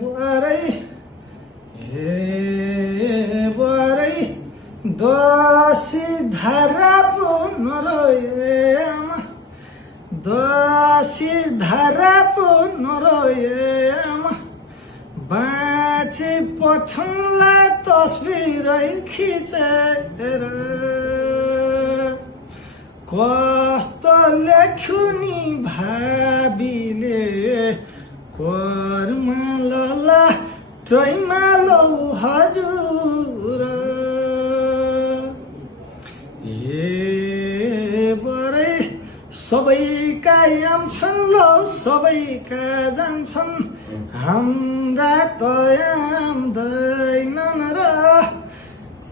बुहारै दसी धारा पुनरोयमा दसी धारा पुनरोयमा बाँची पठाउला तस्बिरै खिचेर कस्तो लेख्यो नि भाबीले कर्म लला टैमा लौ हजुर बरै सबैका आउँछन् लौ सबैका जान्छन् हाम्रा त आउँदैनन् र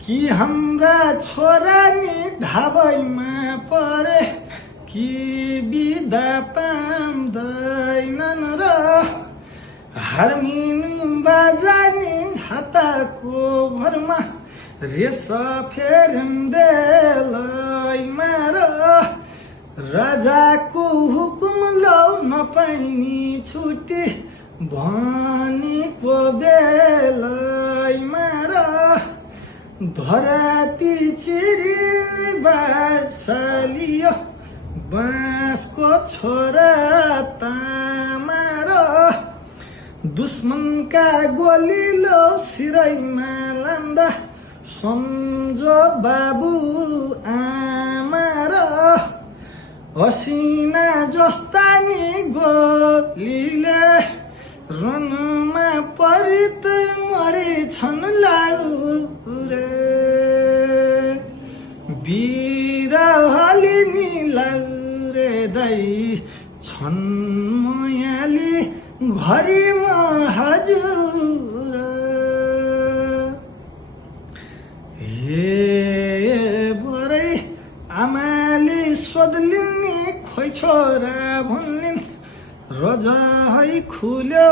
कि हाम्रा छोरा नि धाबैमा परे कि बिदा पाउँदैनन् र हार्मोनियम बाजानी हातको भरमा रेस फेरिँदैमा र राजाको हुकुम लौ नपाइनी छुट्टी भनेको बेलैमा र धराती चिरी बार्सालियो बाँसको छोरा तामा र दुश्मनका गोली लो सिरैमा लान्दा सम्झो बाबु आमा र हसिना जस्ता नि गोलीले रनमा परित मरेछन् लाउरे बिरहली नि लाउरे दाइ छन् मयाली घरीमा हजुर बरै आमाले सोध्लिन् नि खोइ छोरा भन्लिन् रजाहै खुल्यो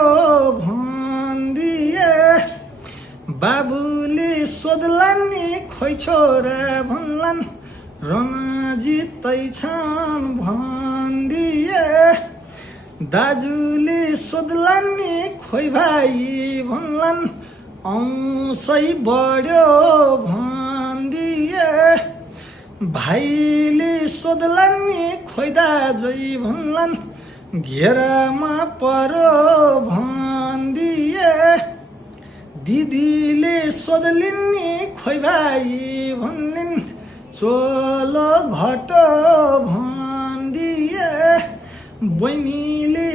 भन्दिए बाबुले सोध्लान् नि खोइ छोरा भन्लान् रजितैछन् भन्दिए दाजुले सोध्लान् नि खोइ भाइ भन्लान् औँसै बढ्यो भन्दिए भाइले सोध्लान् नि खोइ दाजै भन्लान् घेरामा परो भन्दिए दिदीले सोध्लिन् नि खोइ भाइ भन्लिन् चोलो घटो भन्दिए बहिनीले